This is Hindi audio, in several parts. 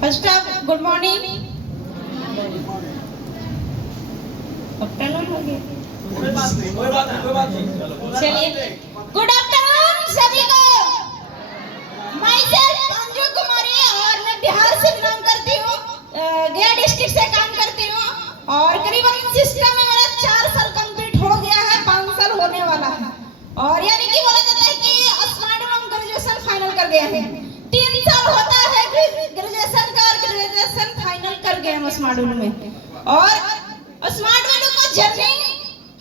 First of good morning, afternoon हो गया, चलिए गुड आफ्टरनून सभी को। मैं अंजू कुमारी और मैं बिहार से बिलोंग करती हूँ, गया डिस्ट्रिक्ट से काम करती हूँ और करीबन सिस्टम में मेरा 4 साल कंप्लीट हो गया है, 5 साल होने वाला है और यानी कि बोला जाता है कि स्मार्ट में ग्रेजुएशन फाइनल कर गया है। 3 साल होता है ग्रेजुएशन का और ग्रेजुएशन फाइनल कर गए हम स्मार्ट में। और स्मार्ट वैल्यू को जर्नी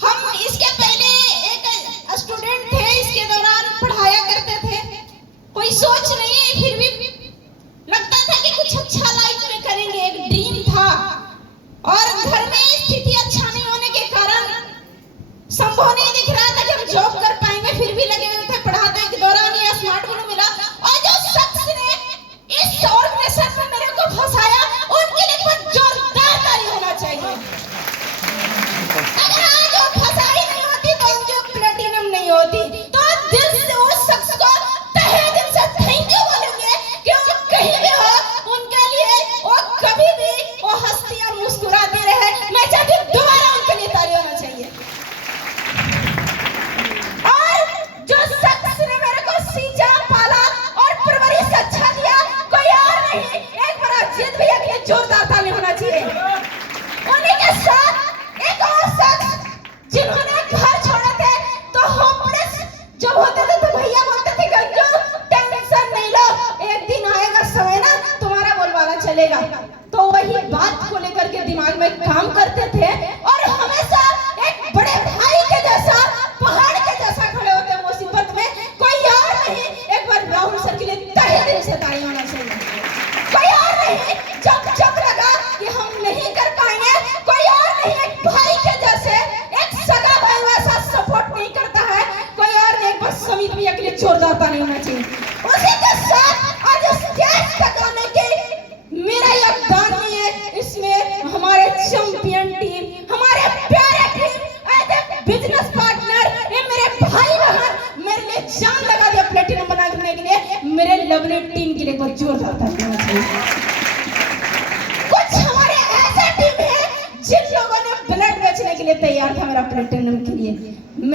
हम इसके पहले एक स्टूडेंट थे, इसके दौरान पढ़ाया करते थे, कोई सोच नहीं, फिर भी लगता था कि कुछ अच्छा लाइफ में करेंगे, एक ड्रीम था और घर में स्थिति अच्छा नहीं होने के कारण संभव नहीं दिख रहा था कि हम जॉब कर पाएंगे, फिर भी लगे हुए थे पढ़ाते के दौरान ये स्मार्ट वैल्यू मिला। और जो शख्स ने इस ऑर्गेनाइजेशन में मेरे को फंसाया उनके लिए बहुत जोरदार ताली होना चाहिए। अगर आज वो फंसाई नहीं होती तो जो प्लेटिनम नहीं होती, तो दिल से उस शख्स को तहे दिल से थैंक यू बोलेंगे कि वो कहीं भी हो उनके लिए वो कभी भी वो हंसती और मुस्कुराते रहे। मैं चाहती हूँ दोबारा उनके लिए ताली होना चाहिए। और जो शख्स ने मेरे को सींचा पाला और परवरिश अच्छा दिया, कोई और नहीं, एक बार अजीत भैया के लिए जोरदार ताली होना चाहिए। उन्हीं के साथ एक और शख्स जिन्होंने घर छोड़े थे तो होपलेस जब होते थे तो भैया बोलते थे गंजू टेंशन नहीं लो, एक दिन आएगा समय ना तुम्हारा बोलबाला चलेगा। तो वही बात को लेकर के दिमाग में काम करते थे और हमेशा एक बड़े भाई के जैसा, पहाड़ के जैसा खड़े होते मुसीबत में, कोई और नहीं। एक बार राहुल सर के लिए तहे दिल से ताली होना चाहिए। कोई और नहीं, जब लगा कि हम नहीं कर पाएंगे, कोई और नहीं, एक भाई के जैसे, एक सगा भाई वैसा सपोर्ट नहीं करता है, कोई और नहीं। बस समित भैया के लिए जोरदार ताली होना चाहिए। उसी के साथ आज स्टेज तक आने के मेरा योगदान नहीं है, इसमें हमारे चैंपियन टीम, हमारे प्यारे टीम, ऐसे बिजनेस पार्टनर, ये मेरे भाई बहन मेरे लिए जान लगा दिया प्लेटिनम बनाने के लिए, मेरे लवली टीम के लिए बहुत जोरदार ताली होना चाहिए। कुछ हमारे ऐसे टीम है जिन लोगों ने ब्लड बेचने के लिए तैयार था मेरा प्लेटिनम के लिए।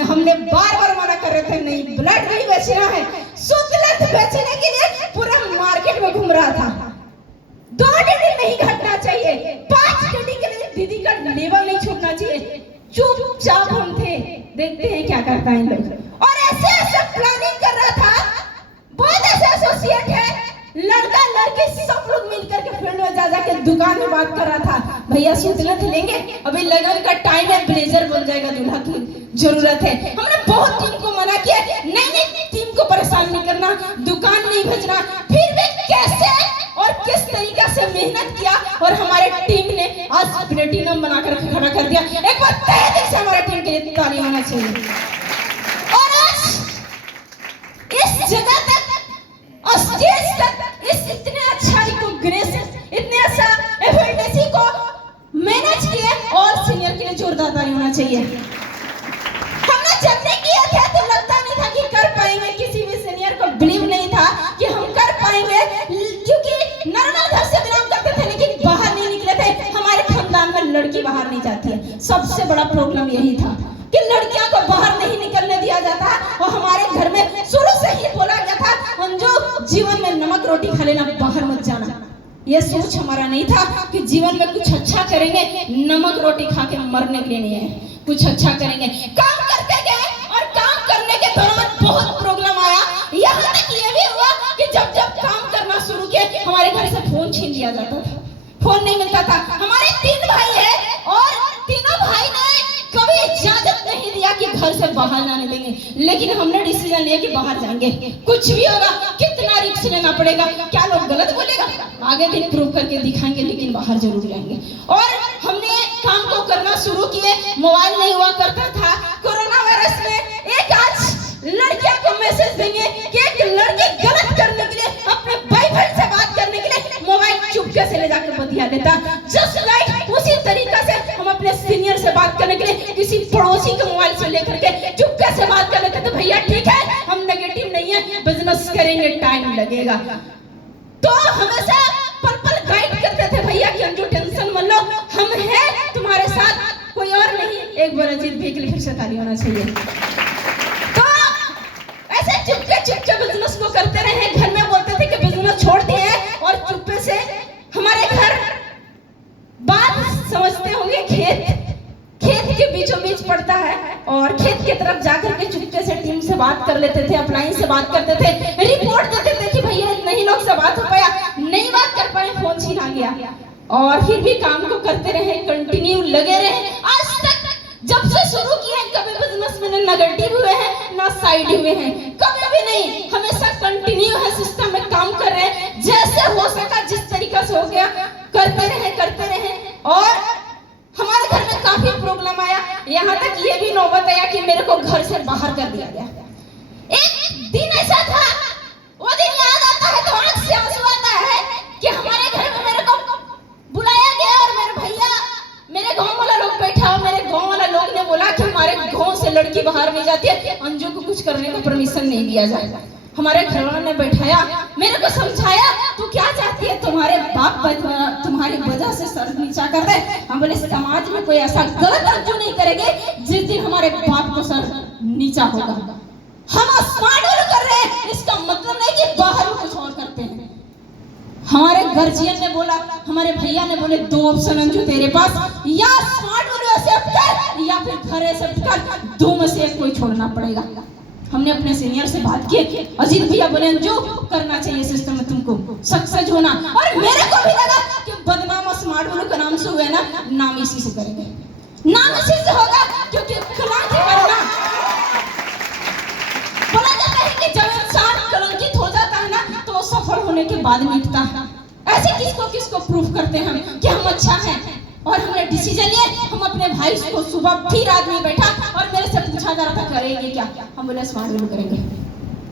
हमने बार-बार मना कर रहे थे नहीं ब्लड नहीं बेचना है, शुद्ध बेचने के लिए पूरा मार्केट में घूम रहा था। 2 डिग्री नहीं घटना चाहिए, 5 डिग्री के लिए दीदी का लेवल नहीं छूटना चाहिए। चुपचाप हम थे, देखते हैं क्या करता है लोग। और ऐसे प्लानिंग कर रहा था, बहुत ऐसे एसोसिएट है, लड़का लड़की सब लोग मिलकर के फील्ड में जा के दुकान में बात कर रहा था, भैया सूतलत लेंगे, अभी लगन का टाइम है, ब्लेजर बन जाएगा, दूल्हा की जरूरत है। हमने बहुत टीम को मना किया, नहीं टीम को परेशान नहीं करना, दुकान नहीं भेजना। फिर भी कैसे और किस तरीके से मेहनत किया और हमारे टीम ने आज प्लेटिनम बनाकर खड़ा कर दिया। एक बार तहे दिल से हमारे टीम के लिए ताली होना चाहिए। और आज इस जगह तक, स्टेज तक, इस इतने अच्छाई को ग्रेस, इतने अच्छा एफिशिएंसी को मैनेज किए और सीनियर के लिए जोरदार ताली होना चाहिए। हमने जब नहीं किया था तो लगता नहीं था कि कर पाएंगे, किसी भी सीनियर को बिलीव नहीं था कि हम कर पाएंगे, क्योंकि नॉर्मल घर से बिलोंग करते थे लेकिन बाहर नहीं निकले थे। हमारे खानदान में लड़की बाहर नहीं जाती है, सबसे बड़ा प्रॉब्लम यही था कि लड़कियां को बाहर नहीं निकलने दिया जाता। और हमारे घर में शुरू से ही बोला गया था अंजू जीवन में नमक रोटी खा लेना, बाहर मत जाना। ये सोच हमारा नहीं था कि जीवन में कुछ अच्छा करेंगे, नमक रोटी खा के मरने के लिए नहीं है, कुछ अच्छा करेंगे। काम करते गए और काम करने के दौरान बहुत प्रॉब्लम आया, यहाँ तक ये भी हुआ कि जब काम करना शुरू किए हमारे घर से फोन छीन लिया जाता था, फोन नहीं मिलता था। हमारे 3 भाई है और तीनों भाई ने कभी इजाजत नहीं दिया कि घर से बाहर जाने देंगे, लेकिन हमने डिसीजन लिया कि बाहर जाएंगे, कुछ भी होगा, कितना रिस्क लेना पड़ेगा, क्या लोग गलत बोलेगा, आगे दिन प्रूव करके दिखाएंगे, लेकिन बाहर जरूर जाएंगे। और हमने काम को करना शुरू किए, मोबाइल नहीं हुआ करता था। कोरोना वायरस में एक आज लड़कियों को मैसेज देंगे कि एक लड़की गलत करने के लिए, अपने बॉयफ्रेंड से बात करने के लिए मोबाइल चुपके से ले जाकर बतिया देता। जस्ट लाइक उसी तरीके से हम अपने सीनियर से बात करने के लिए किसी पड़ोसी के मोबाइल से लेकर के चुपके से बात कर लेते, तो भैया ठीक है हम नेगेटिव नहीं है, बिजनेस करेंगे, टाइम लगेगा। तो हमेशा पल पल साथ कोई और नहीं, एक बार अजीत भैया के लिए फिर से ताली होना चाहिए। तो ऐसे चुपके बिजनेस को करते रहे। घर में बोलते थे कि बिजनेस छोड़ दिए और चुप्पे से हमारे घर बात समझते होंगे, खेत के बीचों बीच पड़ता है और खेत की तरफ जाकर के चुपके से टीम से बात कर लेते थे, अपलाइन से बात करते थे, रिपोर्ट देते थे कि भैया नहीं लोग से बात हो पाया, नहीं बात कर पाए, फोन छीना गया। और फिर भी काम को करते रहे, कंटिन्यू लगे रहे। आज तक जब से शुरू किया है कभी बिजनेस में ना नेगेटिव हुए हैं ना साइड हुए हैं, कभी भी नहीं, हमेशा कंटिन्यू है सिस्टम में काम कर रहे हैं। जैसे हो सका जिस तरीका से हो गया करते रहे। और हमारे घर में काफी प्रॉब्लम आया, यहाँ तक ये भी नौबत आया कि मेरे को घर से बाहर कर दिया गया। एक दिन ऐसा था, वो दिन याद आता है तो आंख से आंसू आता है कि हमारे घर में मेरे को बुलाया गया और मेरे भैया, मेरे गांव वाला लोग बैठा और मेरे गांव वाला लोग ने बोला कि हमारे गांव से लड़की बाहर नहीं जाती है, अंजू को कुछ करने का परमिशन नहीं दिया जाएगा। हमारे घरवालों ने बैठाया, मेरे को समझाया, तू क्या चाहती है, तुम्हारे बाप तुम्हारी वजह से सर नीचा कर दे। हम बोले समाज में कोई ऐसा गलत अंजू नहीं करेंगे जिस दिन हमारे बाप को सर नीचा होगा। हम स्मार्ट कर रहे हैं, इसका मतलब नहीं कि बाहर में कुछ और करते हैं। हमारे गार्जियन ने बोला, हमारे भैया ने बोले, दो ऑप्शन अंजू तेरे पास, या स्मार्ट एक्सेप्ट कर या फिर घर एक्सेप्ट कर, दो में से एक कोई छोड़ना पड़ेगा। हमने अपने सीनियर से बात की, अजीत भैया बोले अंजू करना चाहिए सिस्टम में तुमको सक्सेस होना। और मेरे को भी लगा कि बदनाम स्मार्ट वालों का नाम से हुए ना, नाम इसी से करेंगे, नाम इसी से होगा, क्योंकि कलंकित करना बोला जाता है कि जब इंसान कलंकित हो जाता है ना तो वो सफल होने के बाद मिटता है। ऐसे किसको प्रूफ करते हैं हम कि हम अच्छा हैं। और हमने डिसीजन लिया, हम अपने भाई को सुबह फिर आदमी बैठा और मेरे से पूछा जा रहा था करेंगे क्या, हम बोले स्मार्ट वालों करेंगे।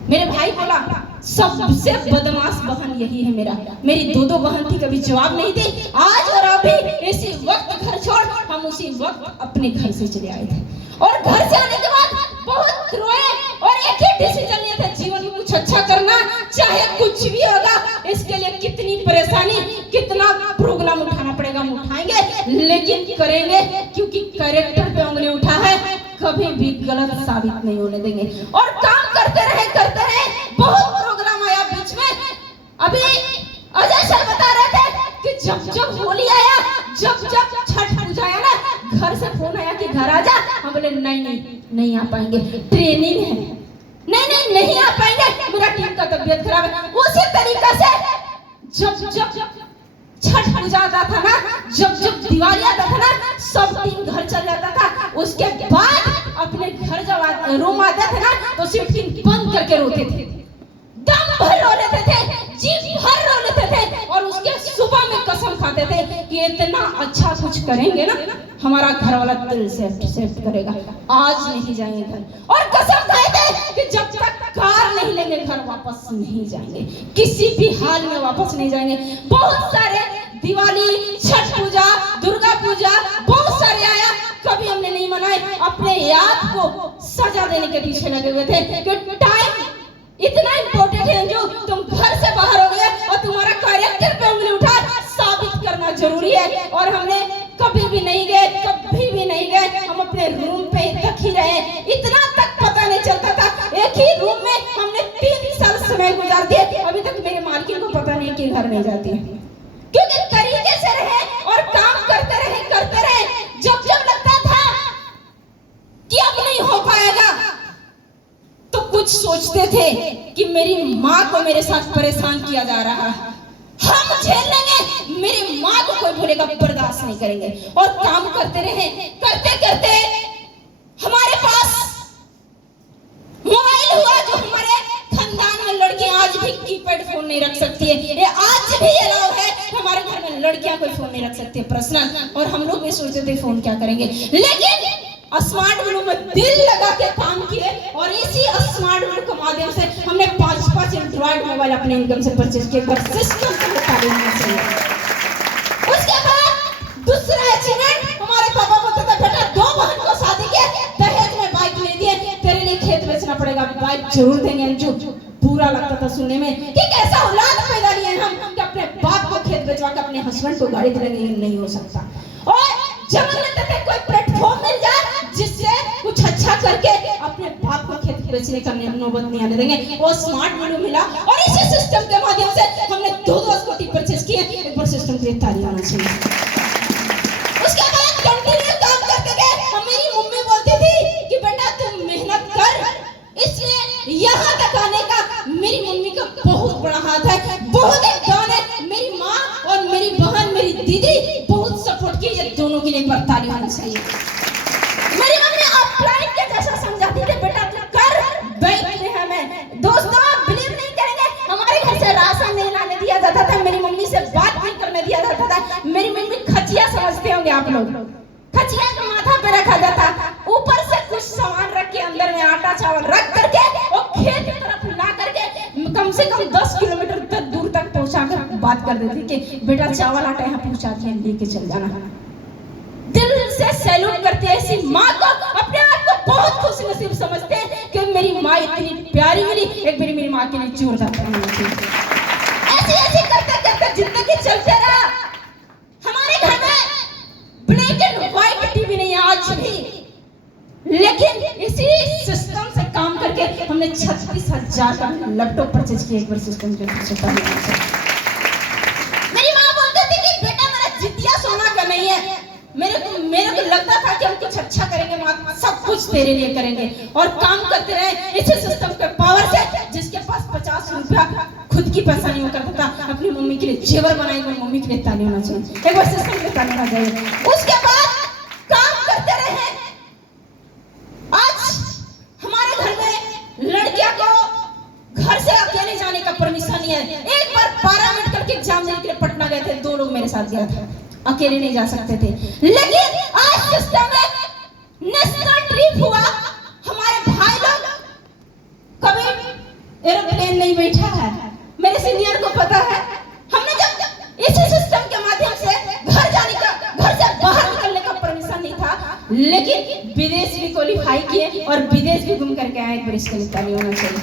मेरे भाई बोला सबसे बदमाश बहन यही है मेरी दो बहन थी, कभी जवाब नहीं दी। आज और अभी इसी वक्त घर छोड़ हम उसी वक्त अपने घर से चले आए थे और घर से आने के बाद बहुत रोए और एक ही डिसीजन लिया था, जीवन में कुछ अच्छा करना, चाहे कुछ भी होगा, इसके लिए कितनी परेशानी कितना प्रोग्राम उठाना पड़ेगा हम उठाएंगे, लेकिन करेंगे, क्योंकि कैरेक्टर पे उंगली उठा है कभी भी गलत साबित नहीं होने देंगे। और काम करते रहे बहुत प्रोग्राम आया बीच में। अभी अजय सर बता रहे थे कि जब होली आया, जब छठ पूजा आया ना, घर से फोन आया कि घर आ जा। हम बोले नहीं आ पाएंगे, ट्रेनिंग है, नहीं आ पाएंगे, मेरा टीम का तबीयत खराब है। उसी तरीका से जब छठ पूजा आता था ना, जब दिवाली आता था ना, सब टीम घर चल जाता था। उसके बाद अपने घर जब रूम आते थे ना तो सिर्फ टीम बंद करके रोते थे, दम भर रो लेते थे, जी भर रो लेते थे। और उसके सुबह में कसम खाते थे कि इतना अच्छा कुछ करेंगे ना, हमारा घर वाला दिल से एक्सेप्ट करेगा, आज नहीं जाएंगे घर। और कसम खाए थे कि जब तक कार नहीं लेंगे घर वापस नहीं जाएंगे, किसी भी हाल में वापस नहीं जाएंगे। बहुत सारे दिवाली, छठ पूजा, दुर्गा पूजा बहुत सारे आया, कभी हमने नहीं मनाए। अपने याद को सजा देने के पीछे लगे हुए थे कि टाइम इतना इम्पोर्टेंट है जो तुम घर से बाहर हो गए और तुम्हारा कैरेक्टर पे उंगली उठा साबित करना जरूरी है। और हमने कभी भी नहीं गए, हम अपने रूम पे तक ही रहे। इतना तक पता नहीं चलता था, एक ही रूम में हमने 3 साल समय गुजार दिए। अभी तक मेरे मालकिन को पता नहीं कि घर नहीं जाती है, क्योंकि तरीके से रहे और काम करते रहे। जब लगता था कि अब नहीं हो पाएगा तो कुछ सोचते थे कि मेरी माँ को मेरे साथ परेशान किया जा रहा है, हम झेल लेंगे, मेरी माँ को कोई बोलेगा बर्दाश्त नहीं करेंगे। और काम करते रहे, करते हमारे पास मोबाइल हुआ, जो हमारे खानदान में लड़कियां आज भी कीपैड फोन नहीं रख सकती है, ये आज भी अलाउ है। हमारे घर में लड़कियां कोई फोन नहीं रख सकती है पर्सनल। और हम लोग भी सोचते थे फोन क्या करेंगे, लेकिन स्मार्ट वालों में दिल लगा के काम किए और इसी स्मार्ट वालों के माध्यम से हमने 5 एंड्रॉइड मोबाइल अपने इनकम से परचेज किए। सिस्टम को तारीफ होना चाहिए। उसके बाद दूसरा अचीवमेंट, हमारे पापा बोलते थे बेटा 2 बहन को शादी किए, दहेज में बाइक ले दिए, तेरे लिए खेत बेचना पड़ेगा, बाइक जरूर देंगे। जो बुरा लगता था सुनने में कि कैसा औलाद पैदा लिए हम कि अपने बाप को खेत बेचवा के अपने हस्बैंड को गाड़ी देंगे, नहीं हो सकता। और जन्म लेते थे कोई प्लेटफॉर्म मिल जाए जिससे कुछ अच्छा करके अपने बाप को खेत बेचने का नौबत नहीं आने देंगे। वो स्मार्ट मीडियो मिला और इसी सिस्टम के माध्यम से हमने 2-2 स्कूटी परचेज किए। एक बार सिस्टम के लिए ताली आना चाहिए। उसके बाद कंटिन्यू काम करते गए। मेरी मम्मी बोलती थी कि बेटा तुम मेहनत कर, इसलिए यहाँ तक आने का मेरी मम्मी का बहुत बड़ा हाथ है, बहुत योगदान है। मेरी माँ और मेरी बहन, मेरी दीदी बहुत सपोर्ट की। ये दोनों के लिए एक बार ताली होनी चाहिए। मेरी मम्मी अपलाइन के जैसा समझाती थी, बेटा तू कर, बैंक में हमें। दोस्तों आप बिलीव नहीं करेंगे, हमारे घर से राशन नहीं लाने दिया जाता था, मेरी मम्मी से बात नहीं करने दिया जाता था। मेरी मम्मी खचिया समझते होंगे आप लोग, खचिया का माथा पे रखा जाता, ऊपर से कुछ सामान रख के अंदर में आटा चावल रख करके और खेत की तरफ ला करके कम से कम 10 किलोमीटर तक दूर तक पहुंचा कर बात कर देती कि बेटा चावल आटा यहाँ पहुंचा दिया, लेके चल जाना। दिल से सैल्यूट करते हैं ऐसी माँ को, अपने आप को बहुत खुश नसीब समझते हैं कि मेरी माँ इतनी प्यारी मिली। एक बार मेरी माँ के लिए जोरदार ताली होनी चाहिए। ऐसे करते करते जिंदगी चलते रहा। हमारे घर में ब्लैक एंड व्हाइट टीवी नहीं है आज भी, लेकिन इसी सिस्टम से काम करके हमने 36,000 का लैपटॉप परचेज किया। एक बार सिस्टम के मेरी माँ बोलती थी कि बेटा मेरा जितिया सोना का नहीं है। मेरे को लगता था कि हम कुछ अच्छा करेंगे, माँ सब कुछ तेरे लिए करेंगे और काम करते रहे इसी सिस्टम के पावर से। जिसके पास 50 रुपया खुद की पैसा नहीं करता था, अपनी मम्मी के लिए जेवर बनाई। मम्मी के लिए ताली होना चाहिए। एक बार सिस्टम के ताली होना चाहिए। उसके बाद काम करते रहे। आज हमारे घर में लड़कियों को घर से अकेले जाने का परमिशन नहीं है। एक बार 12 मेडिकल के एग्जाम देने के लिए पटना गए थे, 2 लोग मेरे साथ गया था, अकेले नहीं जा सकते थे। लेकिन आज सिस्टम में नेशनल ट्रिप हुआ, हमारे भाई लोग कभी एरोप्लेन नहीं बैठा है। मेरे सीनियर को पता है, हमने जब इसी सिस्टम के माध्यम से घर जाने का, घर से बाहर निकलने का परमिशन नहीं था, लेकिन विदेश भी क्वालिफाई किए और विदेश भी घूम करके आए। एक बार इसके लिए ताली होना चाहिए।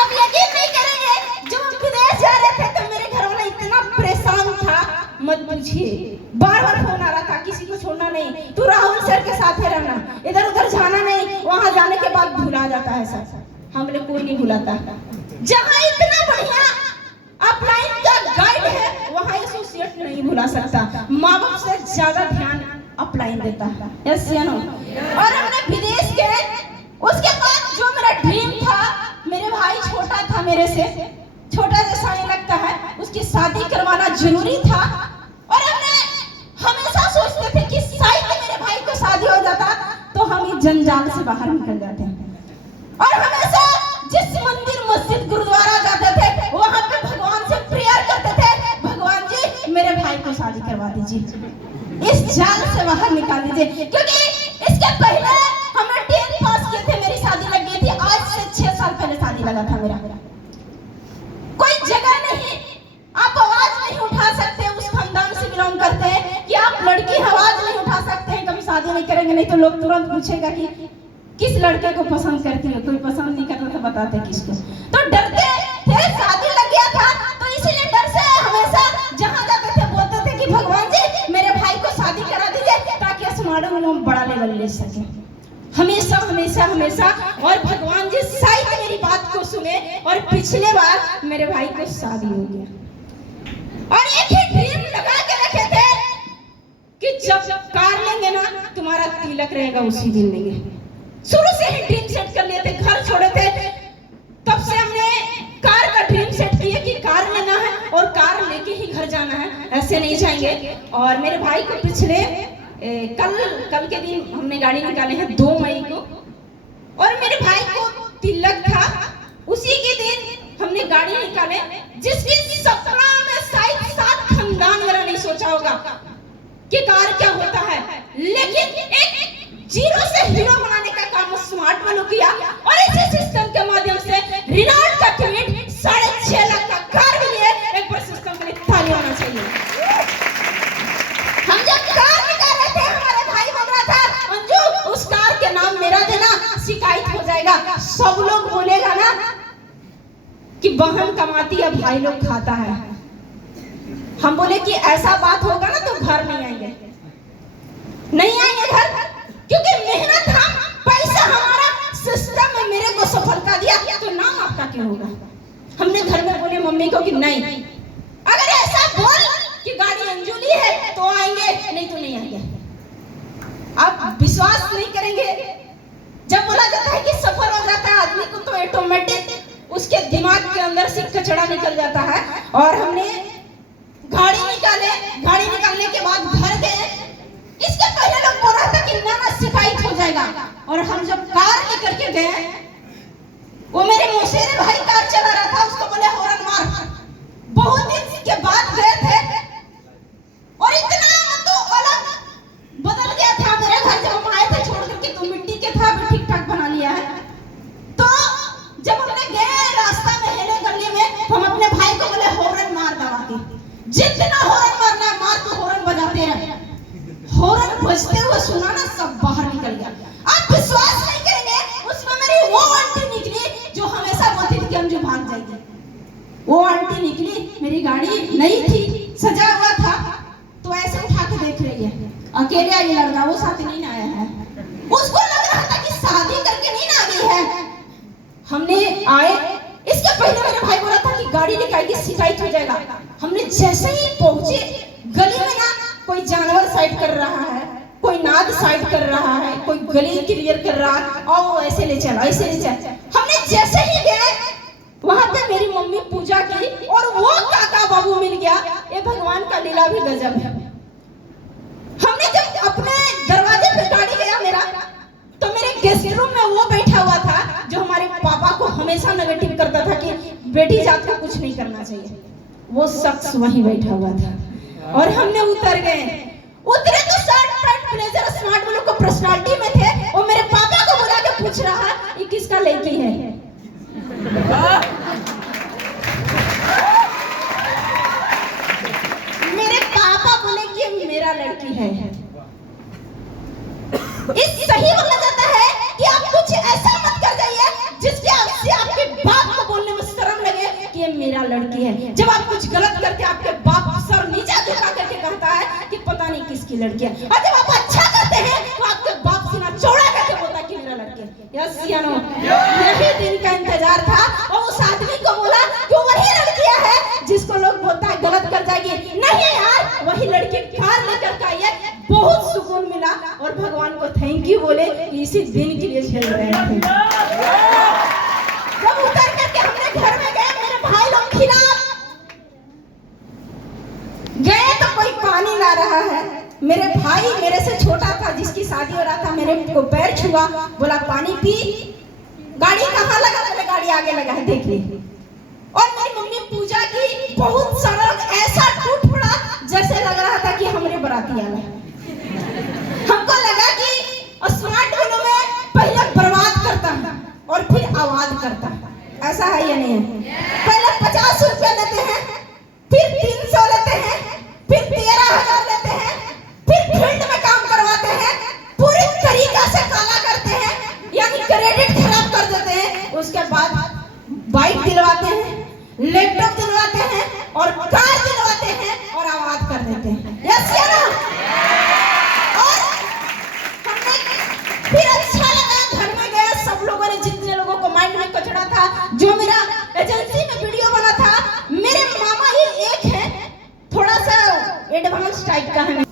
अब यकीन नहीं करेंगे, जब हम विदेश जा रहे थे तो मेरे घर वाला इतना परेशान था मत पूछिए। बार-बार फोन आ रहा था, किसी को छोड़ना नहीं, तू राहुल सर के साथ ही रहना, इधर उधर जाना नहीं, वहां जाने के बाद भुला जाता है सर। हमने कोई नहीं भुलाता। जहां इतना बढ़िया अपलाइन का गाइड है वहां एसोसिएट नहीं भुला सकता। माँ बाप से ज्यादा ध्यान अपलाइन देता है। यस या नो? और हमने विदेश गए। उसके बाद जो मेरा ड्रीम था, मेरे भाई छोटा था मेरे से, छोटा जैसा नहीं लगता है, उसकी शादी करवाना जरूरी था। और हमने हमेशा सोचते थे कि शायद मेरे भाई को शादी हो जाता तो हम इस जंजाल से बाहर निकल जाते हैं। और हमेशा जिस मंदिर मस्जिद गुरुद्वारा जाते थे वहां पे भगवान से प्रेयर करते थे, भगवान जी मेरे भाई को शादी करवा दीजिए, इस जाल से बाहर निकाल दीजिए। क्योंकि इसके पहले हमने 10th पास किए थे, मेरी शादी लग गई थी। आज से 6 साल पहले शादी लगा था मेरा। कोई जगह नहीं, आप आवाज नहीं उठा सकते, उस खानदान से बिलोंग करते हैं कि आप लड़की आवाज नहीं उठा सकते हैं, कभी शादी नहीं करेंगे, नहीं तो लोग तुरंत पूछेगा कि किस लड़के को पसंद करती हो। कोई पसंद नहीं करता तो बताते किसको। तो डरते थे, शादी लग गया था तो इसीलिए डर से हमेशा जहां जाते थे बोलते थे कि भगवान जी मेरे भाई को शादी करा दीजिए ताकि स्मार्ट में बड़ा लेवल ले सके। हमेशा हमेशा हमेशा। और भगवान जी शायद मेरी बात को सुने और पिछले बार मेरे भाई को शादी हो गया। और एक ही ड्रीम लगा के रखे थे कि जब कार लेंगे ना तुम्हारा तिलक रहेगा उसी दिन लेंगे। शुरू से ही ड्रीम सेट कर लिए थे, घर छोड़े थे तब से हमने कार का ड्रीम सेट किया कि कार लेना है और कार लेके ही घर जाना है, ऐसे नहीं जाएंगे। और मेरे भाई को पिछले कल के दिन हमने गाड़ी निकाले हैं 2 मई को, और मेरे भाई को तिलक था उसी के दिन हमने गाड़ी निकाले, जिसकी सपना में शायद 7 खानदान वाला नहीं सोचा होगा कि कार क्या होता है। लेकिन एक जीरो से हीरो बनाने का काम स्मार्ट वालों किया और इसी सिस्टम के माध्यम से रिनॉल्ट का ट्वीट 6.5 लाख का कार भी लिए। एक बार सिस्टम के लिए ताली होना चाहिए। हम जब कार निकाल रहे थे हमारे भाई बोल रहा था अंजू उस कार के नाम मेरा देना, शिकायत हो जाएगा, सब लोग बोलेगा ना कि बहन कमाती है भाई लोग खाता है। हम बोले कि ऐसा बात होगा ना तो घर नहीं आएंगे। नहीं आएंगे घर, क्योंकि मेहनत हम, पैसा हमारा, सिस्टम में मेरे को सफलता दिया, तो नाम आपका क्यों होगा? हमने घर में बोले मम्मी को कि नहीं, अगर ऐसा बोल कि गाड़ी अंजुली है तो आएंगे, नहीं तो नहीं आएंगे। आप विश्वास नहीं करेंगे, जब बोला जाता है कि सफल हो जाता है आदमी को, तो ऑटोमेटिक उसके दिमाग के अंदर से कचरा निकल जाता है। और हमने गाड़ी निकाले, गाड़ी निकालने के बाद घर गए। इसके पहले लोग बोल रहा था कि ना ना शिकायत हो जाएगा, और हम जब कार लेकर के गए, वो मेरे मौसेरे भाई कार चला रहा था, उसको बोले हॉर्न मार। बहुत दिन के बाद गए थे और इतना तो अलग बदल गया था मेरा घर। जब हम आए थे छोड़ करके तो मिट्टी के था, अभी ठीक ठाक बना लिया है। तो जब हमने गए रास्ता में हेले गली में, तो हम अपने भाई को बोले हॉर्न मार दबा के, जितना हॉर्न मारना है मार, तो हॉर्न बजाते रहे। हॉर्न बजते हुए सुना ना, सब बाहर निकल गया। आप विश्वास नहीं करेंगे, उसमें मेरी वो आंटी निकली जो हमेशा बोलती थी कि अंजू भाग जाएगी। वो आंटी निकली, मेरी गाड़ी नहीं थी, सजा हुआ था, तो ऐसे उठा के देख रही है। अकेले आई लड़का, वो साथ नहीं आया है। उसको लग रहा था कि शादी करके नहीं ना गई है। हमने आए, इसके पहले मेरे भाई बोला था कि गाड़ी निकाल के शिकायत हो जाएगा। हमने जैसे ही पहुंचे गली में ना, कोई जानवर साइड कर रहा है, कोई नाद साइड कर रहा है, कोई गली क्लियर कर रहा है, और ऐसे ले चल, ऐसे ले चल। हमने जैसे ही गए, वहां पे मेरी मम्मी पूजा की और वो काका बाबू मिल गया। ये भगवान का लीला भी गजब है। हमने जब अपने दरवाजे पे गाड़ी गया मेरा, तो मेरे गेस्ट रूम में वो बैठा हुआ था जो हमारे पापा को हमेशा नेगेटिव करता था कि बेटी जात को कुछ नहीं करना चाहिए। वो शख्स वहीं बैठा हुआ था और हमने उतर गए। उतरे तो शर्ट पैंट ब्लेजर स्मार्ट वालों को पर्सनालिटी में थे। वो मेरे पापा को बुला के पूछ रहा ये किसका लड़की है। मेरे पापा बोले कि मेरा लड़की है। इस सही बोला जाता है कि आप कुछ ऐसा मत कर जाइए जिसके आपसे आपके बाप को बोलने में शर्म लगे कि ये मेरा लड़की है। जब आप कुछ गलत करके आपके बाप सर नीचे झुका करके कहता है कि पता नहीं किसकी लड़की है, और जब आप अच्छा करते हैं तो आपके बाप सीना चौड़ा करके बोलता है कि मेरा लड़की है। यस या नो? यही दिन का इंतजार था और उस आदमी को बोला कि वही लड़कियां है जिसको लोग बोलता है गलत कर जाएगी। नहीं यार, वही लड़की कार लेकर के आई है। बहुत सुकून मिला और भगवान को थैंक यू बोले कि इसी दिन के लिए झेल रहे थे। जब उतर करके हमने घर में गए, मेरे भाई लोग खिलाफ गए तो कोई पानी ला रहा है। मेरे भाई मेरे से छोटा था, जिसकी शादी हो रहा था, मेरे को पैर छुआ, बोला पानी पी। गाड़ी कहाँ लगा? मैंने गाड़ी आगे लगा है, देख ली। और मेरी मम्मी पूजा की, बहुत सारा ऐसा टूट पड़ा जैसे लग रहा था कि हमारे बराती आ गए। हमको लगा कि स्मार्ट फोनों में पहले बर्बाद करता है और फिर आवाज करता है। ऐसा है या नहीं है? पहले 50 रुपए लेते हैं, फिर 300 लेते हैं, फिर 13,000 लेते हैं, फिर फील्ड में काम करवाते हैं, पूरी तरीका से काला करते हैं, यानी क्रेडिट खराब कर देते हैं। उसके बाद बाइक दिलवाते हैं, लैपटॉप दिलवाते हैं और कार दिलवाते हैं और आवाज कर देते हैं। यस या नो? और हमने फिर अच्छा लगा, घर में गए, सब लोगों ने, जितने लोगों को माइंड में कचड़ा था, जो मेरा एजेंसी में वीडियो बना था, मेरे मामा ही एक है, थोड़ा सा एडवांस टाइप का है।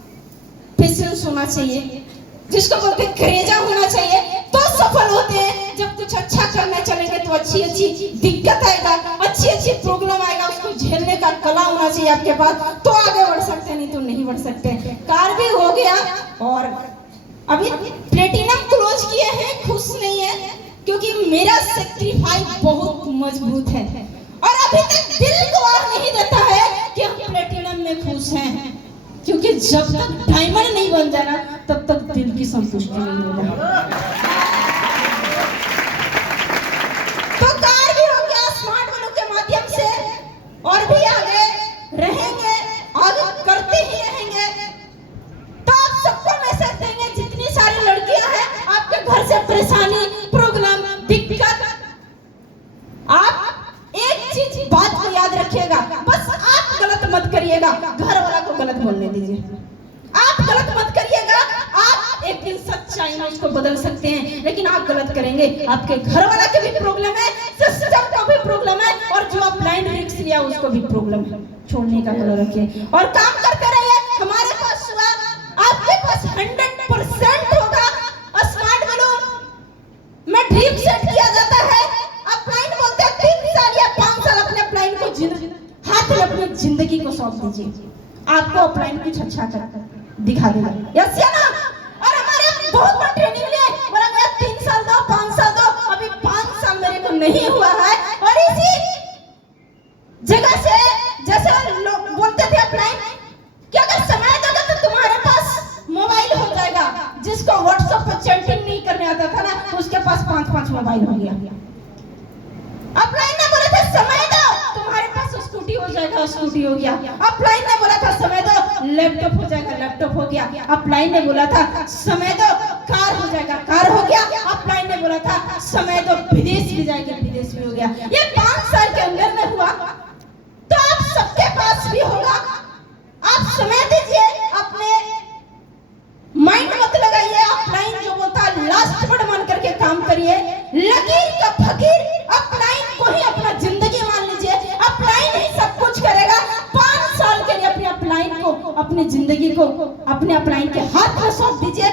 पेशेंस होना चाहिए, जिसको बोलते करेजा होना चाहिए, तो सफल होते हैं। जब कुछ अच्छा करने चलेंगे तो अच्छी अच्छी दिक्कत आएगा, अच्छी अच्छी प्रॉब्लम आएगा, उसको झेलने का कला होना चाहिए आपके पास, तो आगे बढ़ सकते, नहीं तो नहीं बढ़ सकते। कार भी हो गया और अभी प्लेटिनम क्लोज किए हैं, खुश नहीं है क्योंकि मेरा सेक्रीफाइस बहुत मजबूत है और अभी तक दिल गवाह नहीं देता है कि हम प्लेटिनम में खुश हैं, क्योंकि जब तक डायमंड नहीं बन जाना तब तक दिल की संतुष्टि नहीं होगा। तो कार भी हो गया स्मार्ट वालों के माध्यम से, और भी आगे रहेंगे, आगे करते ही रहेंगे। तो आप सबको मैसेज देंगे, जितनी सारी लड़कियां हैं आपके घर से परेशानी, प्रॉब्लम, दिक्कत, आप एक चीज बात को याद रखिएगा, बस आप गलत मत करिएगा, घर वाला को गलत बोलने दीजिए। आप गलत मत करिएगा, आप एक दिन सच्चाई में उसको बदल सकते हैं, लेकिन आप गलत करेंगे। आपके घर वाला के भी प्रॉब्लम है, सिस्टम को भी प्रॉब्लम है, और जो आप लाइन रिक्स लिया उसको भी प्रॉब्लम है। छोड़ने का कलर रखिए और काम करते रहिए। हमारे पास हुआ, आपके पास 100% होगा स्मार्ट बलून में ड्रीम सेट किया जाता है। अपलाइन बोलते हैं 3 साल या 5 साल अपने अपलाइन को हाथ में अपनी जिंदगी को सौंप दीजिए, आपको अपलाइन कुछ अच्छा कर दिखा देगा। यस या ना? और हमारे बहुत बड़ा ट्रेनिंग लिए, बोला मैं 3 साल दो, 5 साल दो, अभी 5 साल मेरे को नहीं हुआ है। और इसी जगह से जैसे लोग बोलते थे अपलाइन कि अगर समय दोगे तो तुम्हारे पास मोबाइल हो जाएगा। जिसको व्हाट्सएप पर चैटिंग नहीं करने आता था ना, उसके पास 5-5 मोबाइल हो गया। अपलाइन ने बोला था समय दो, तुम्हारे पास स्कूटी हो जाएगा, स्कूटी हो गया। अपलाइन ने बोला था समय दो, लैपटॉप हो जाएगा, लैपटॉप हो गया। अपलाइन ने बोला था समय दो, कार हो जाएगा, कार हो गया। अपलाइन ने बोला था समय दो, विदेश भी जाएगा, विदेश भी हो गया। ये 5 साल के अंदर में हुआ, तो आप सबके पास भी होगा। आप समय दीजिए, अपने माइंड मत लगाइए। अपलाइन जो बोलता है लास्ट वर्ड मान करके काम करिए। लकीर का फकीर अपलाइन को ही अपना जिंदगी मान लीजिए। अपलाइन ही सब कुछ करेगा। 5 साल के लिए अपने अपलाइन को, अपनी जिंदगी को अपने अपलाइन के हाथ में सौंप दीजिए।